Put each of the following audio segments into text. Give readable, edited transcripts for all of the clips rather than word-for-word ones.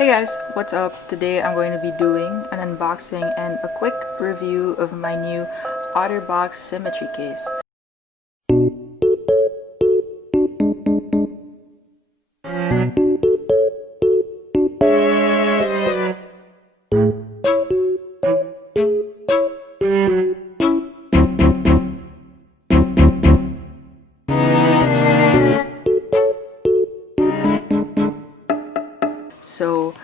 Hey guys, what's up? Today I'm going to be doing an unboxing and a quick review of my new OtterBox Symmetry case. So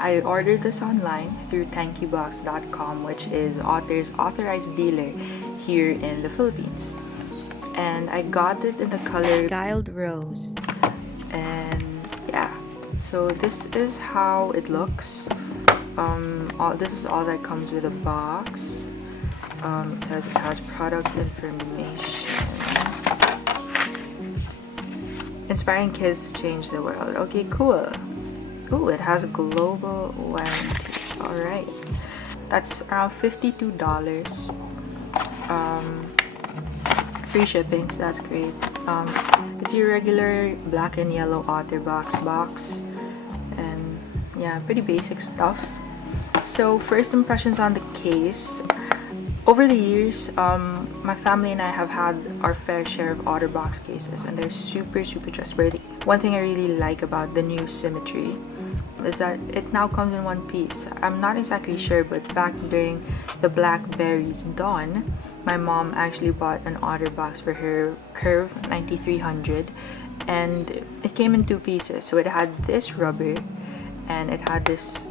I ordered this online through thankybox.com, which is Otter's authorized dealer here in the Philippines. And I got it in the color Dialed Rose. And yeah, so this is how it looks. This is all that comes with a box. It says it has product information. Inspiring kids to change the world. Okay, cool. Ooh, it has global warranty. Alright. That's around $52. Free shipping, so that's great. It's your regular black and yellow OtterBox box. And yeah, pretty basic stuff. So first impressions on the case. Over the years, my family and I have had our fair share of OtterBox cases, and they're super trustworthy. One thing I really like about the new Symmetry is that it now comes in one piece. I'm not exactly sure, but back during the Blackberry's dawn, my mom actually bought an OtterBox for her Curve 9300, and it came in two pieces. So it had this rubber, and it had this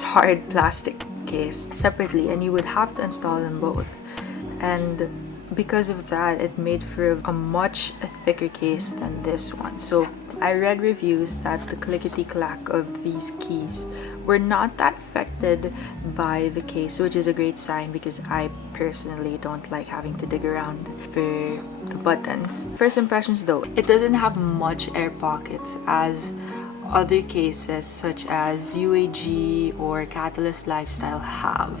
hard plastic case separately, and you would have to install them both. And because of that, it made for a much thicker case than this one. So I read reviews that the clickety-clack of these keys were not that affected by the case, which is a great sign because I personally don't like having to dig around for the buttons. First impressions though, it doesn't have much air pockets as other cases such as UAG or Catalyst Lifestyle have,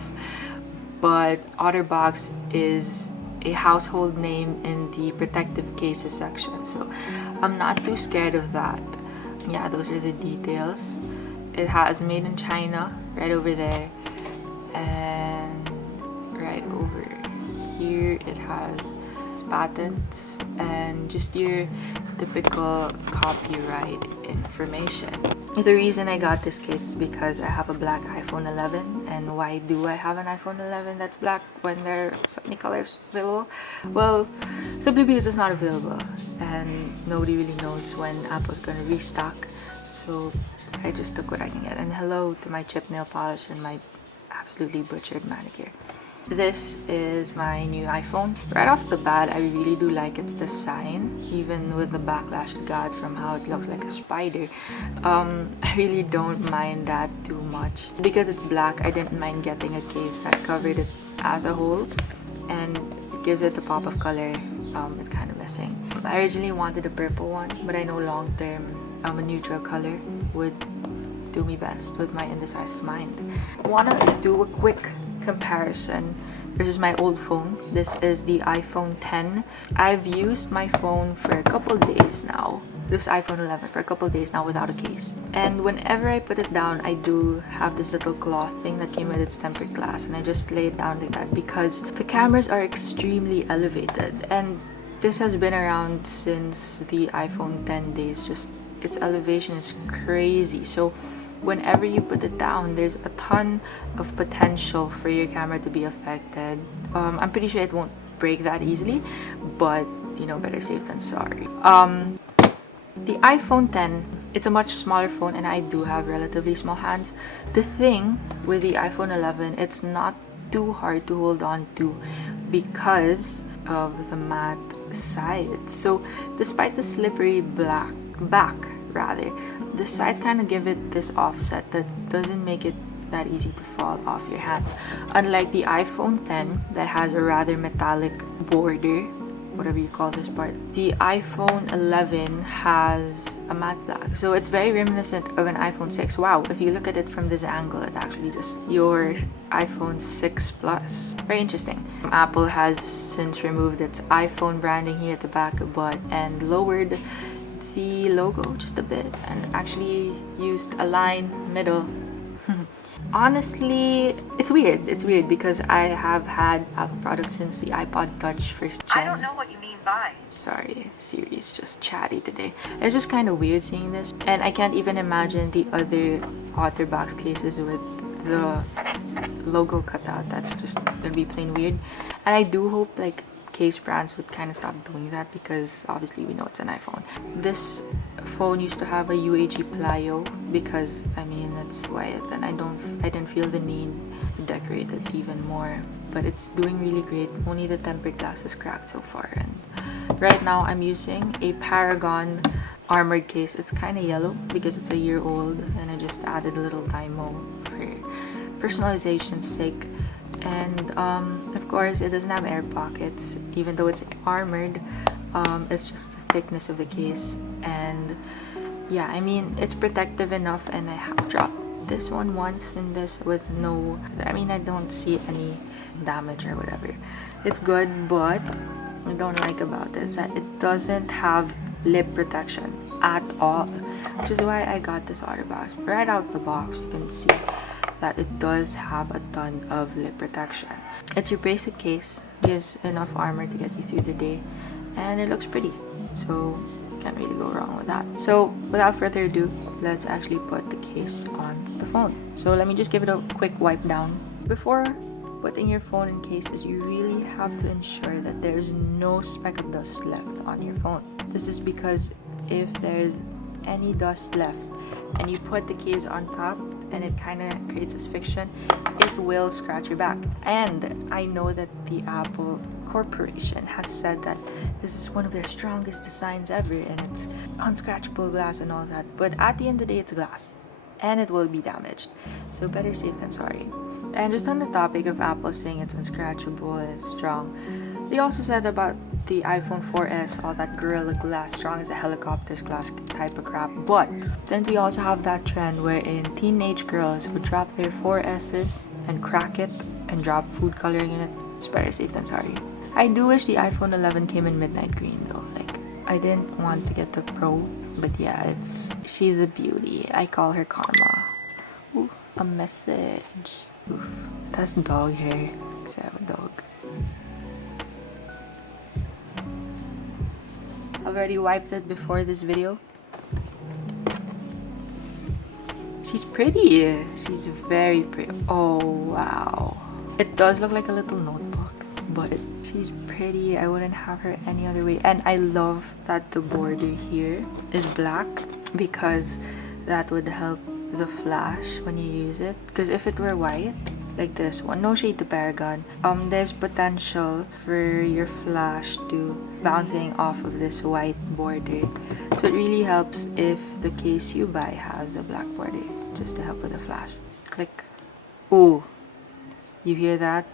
but OtterBox is a household name in the protective cases section, so I'm not too scared of that. Yeah, those are the details. It has made in China right over there, and right over here it has patents and just your typical copyright information. The reason I got this case is because I have a black iPhone 11. And why do I have an iPhone 11 that's black when there are so many colors available? Well, simply because it's not available, and nobody really knows when Apple's gonna restock. So I just took what I can get. And hello to my chip nail polish and my absolutely butchered manicure. This is my new iPhone. Right off the bat, I really do like its design, even with the backlash it got from how it looks like a spider. I really don't mind that too much. Because it's black, I didn't mind getting a case that covered it as a whole, and it gives it the pop of color it's kind of missing. I originally wanted a purple one, but I know long term a neutral color would do me best with my indecisive mind. I want to do a quick comparison versus my old phone. This is the iPhone 10. I've used my phone for a couple days now. This iPhone 11 for a couple days now without a case. And whenever I put it down, I do have this little cloth thing that came with its tempered glass, and I just lay it down like that because the cameras are extremely elevated, and this has been around since the iPhone 10 days. Just its elevation is crazy. So whenever you put it down, there's a ton of potential for your camera to be affected. I'm pretty sure it won't break that easily, but you know, better safe than sorry. The iPhone 10, it's a much smaller phone, and I do have relatively small hands. The thing with the iPhone 11, it's not too hard to hold on to because of the matte sides. So despite the slippery back, the sides kind of give it this offset that doesn't make it that easy to fall off your hands. Unlike the iPhone 10 that has a rather metallic border, whatever you call this part, the iPhone 11 has a matte black. So it's very reminiscent of an iPhone 6. Wow, if you look at it from this angle, it actually just your iPhone 6 Plus. Very interesting. Apple has since removed its iPhone branding here at the back, and lowered the logo just a bit and actually used a line middle. Honestly, it's weird. It's weird because I have had Apple products since the iPod Touch first gen. I don't know what you mean by. Sorry, Siri's just chatty today. It's just kind of weird seeing this, and I can't even imagine the other OtterBox cases with the logo cut out. That's just gonna be plain weird. And I do hope like case brands would kind of stop doing that, because obviously we know it's an iPhone. This phone used to have a UAG plyo because I mean it's white, and I didn't feel the need to decorate it even more. But it's doing really great. Only the tempered glass is cracked so far. And right now I'm using a Paragon armored case. It's kind of yellow because it's a year old, and I just added a little Dymo for personalization's sake. And of course it doesn't have air pockets, even though it's armored. It's just the thickness of the case. And yeah, I mean it's protective enough, and I have dropped this one once in this with no, I mean I don't see any damage or whatever. It's good, but I don't like about this that it doesn't have lip protection at all, which is why I got this OtterBox. Right out the box you can see that it does have a ton of lip protection. It's your basic case, gives enough armor to get you through the day, and it looks pretty, so can't really go wrong with that. So without further ado, let's actually put the case on the phone. So let me just give it a quick wipe down. Before putting your phone in cases, you really have to ensure that there's no speck of dust left on your phone. This is because if there's any dust left and you put the case on top and it kind of creates this friction, it will scratch your back. And I know that the Apple Corporation has said that this is one of their strongest designs ever, and it's unscratchable glass and all that, but at the end of the day it's glass and it will be damaged, so better safe than sorry. And just on the topic of Apple saying it's unscratchable and it's strong, they also said about the iPhone 4S, all that Gorilla Glass, strong as a helicopter's glass type of crap. But then we also have that trend wherein teenage girls would drop their 4Ss and crack it and drop food coloring in it. It's better safe than sorry. I do wish the iPhone 11 came in midnight green though. Like, I didn't want to get the Pro, but yeah, she's a beauty. I call her Karma. Ooh, a message. Oof, that's dog hair, because I have a dog. I've already wiped it before this video. She's pretty. She's very pretty. Oh wow. It does look like a little notebook, but she's pretty. I wouldn't have her any other way. And I love that the border here is black, because that would help the flash when you use it. Because if it were white, like this one, no shade to Paragon, there's potential for your flash to bouncing off of this white border. So it really helps if the case you buy has a black border, just to help with the flash. Click. Ooh, you hear that?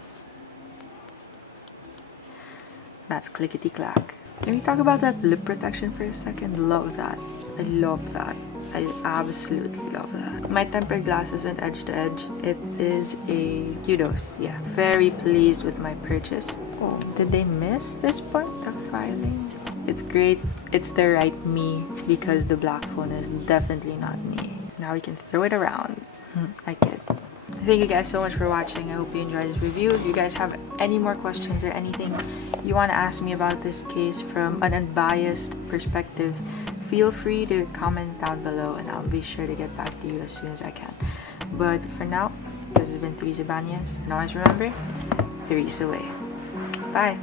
That's clickety clack. Can we talk about that lip protection for a second? Love that. I love that. I absolutely love that. My tempered glass isn't edge to edge. It is a kudos. Yeah, very pleased with my purchase. Oh, did they miss this part of filing? It's great. It's the right me, because the black phone is definitely not me. Now we can throw it around. I kid. Thank you guys so much for watching. I hope you enjoyed this review. If you guys have any more questions or anything you want to ask me about this case from an unbiased perspective, feel free to comment down below and I'll be sure to get back to you as soon as I can. But for now, this has been Therese ybañez, and always remember, Therese away. Bye!